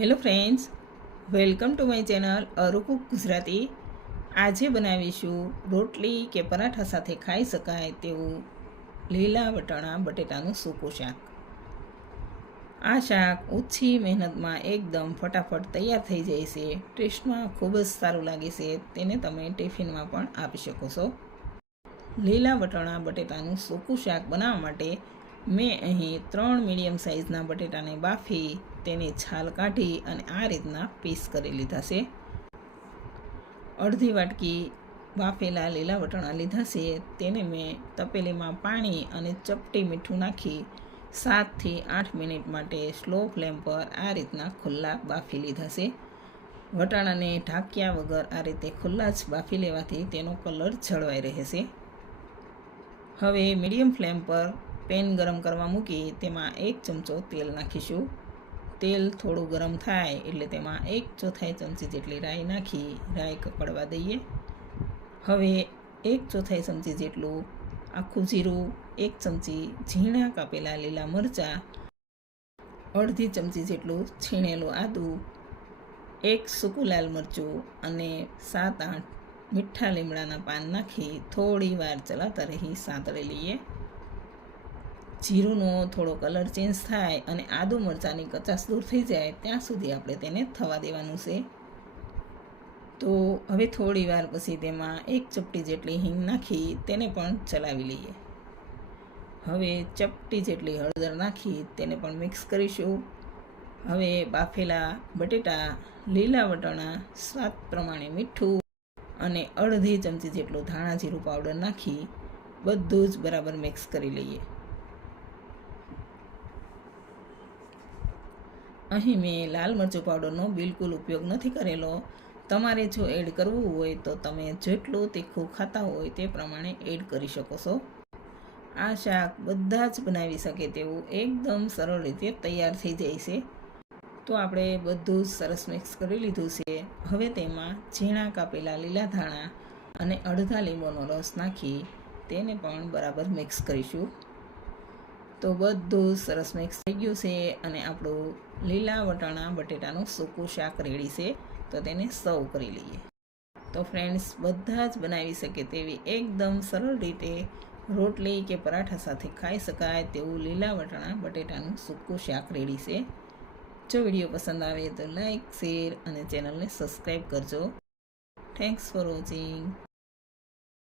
Hello friends welcome to my channel અરુકુક Gujarati આજે બનાવીશું રોટલી કે પરાઠા સાથે ખાઈ શકાય તેવું લીલા વટાણા, બટેટાનું સૂકું શાક. આ શાક ઓછી મહેનતમાં એકદમ ફટાફટ તૈયાર થઈ જાય છે. ટેસ્ટમાં ખૂબ જ સારું લાગે છે. તેને તમે ટિફિનમાં પણ આપી શકો છો. લીલા વટાણા, બટેટાનું સૂકું શાક બનાવવા માટે મેં અહીં ત્રણ મીડિયમ સાઇઝના બટેટાને બાફી, તેની છાલ કાઢી અને આ રીતના પીસ કરી લીધા છે. અડધી વાટકી બાફેલા લીલા વટાણા લીધા છે. તેને મેં તપેલીમાં પાણી અને ચપટી મીઠું નાખી સાતથી આઠ મિનિટ માટે સ્લો ફ્લેમ પર આ રીતના ખુલ્લા બાફી લીધા છે. વટાણાને ઢાંક્યા વગર આ રીતે ખુલ્લા જ બાફી લેવાથી તેનો કલર જળવાઈ રહે છે. હવે મીડિયમ ફ્લેમ પર પેન ગરમ કરવા મૂકી તેમાં એક ચમચો તેલ નાખીશું. તેલ થોડું ગરમ થાય એટલે તેમાં એક ચોથાઈ ચમચી જેટલી રાઈ નાખી, રાઈ કપડવા દઈએ. હવે એક ચોથાઈ ચમચી જેટલું આખું જીરું, એક ચમચી ઝીણા કાપેલા લીલા મરચાં, અડધી ચમચી જેટલું છીણેલું આદું, એક સૂકું લાલ મરચું અને સાત આઠ મીઠા લીમડાના પાન નાખી થોડી વાર ચલાવતા રહી, સાંતળી લઈએ. જીરુંનો થોડો કલર ચેન્જ થાય અને આદુ મરચાંની કચાશ દૂર થઈ જાય, ત્યાં સુધી આપણે તેને થવા દેવાનું છે. તો હવે થોડી વાર પછી તેમાં એક ચપટી જેટલી હિંગ નાખી, તેને પણ ચલાવી લઈએ. હવે ચપટી જેટલી હળદર નાખી, તેને પણ મિક્સ કરીશું. હવે બાફેલા બટેટા, લીલા વટાણા, સ્વાદ પ્રમાણે મીઠું અને અડધી ચમચી જેટલું ધાણા જીરું પાવડર નાખી, બધું જ બરાબર મિક્સ કરી લઈએ. અહીં મેં લાલ મરચું પાવડરનો બિલકુલ ઉપયોગ નથી કરેલો. તમારે જો એડ કરવું હોય તો તમે જેટલું તીખું ખાતા હોય તે પ્રમાણે એડ કરી શકો છો. આ શાક બધા જ બનાવી શકે તેવું એકદમ સરળ રીતે તૈયાર થઈ જાય છે. તો આપણે બધું જ સરસ મિક્સ કરી લીધું છે. હવે તેમાં ઝીણા કાપેલા લીલા ધાણા અને અડધા લીંબોનો રસ નાખી તેને પણ બરાબર મિક્સ કરીશું. તો બધું સરસ મિક્સ થઈ ગયું છે અને આપણું લીલા વટાણા બટેટાનું સૂકું શાક રેડી છે, તો તેને સર્વ કરી લઈએ. તો ફ્રેન્ડ્સ બધા જ બનાવી શકે તેવી એકદમ સરળ રીતે રોટલી કે પરાઠા સાથે ખાઈ શકાય તેવું લીલા વટાણા બટેટાનું સૂકું શાક રેડી છે. જો વીડિયો પસંદ આવે તો લાઈક શેર અને ચેનલને સબસ્ક્રાઈબ કરજો. Thanks for watching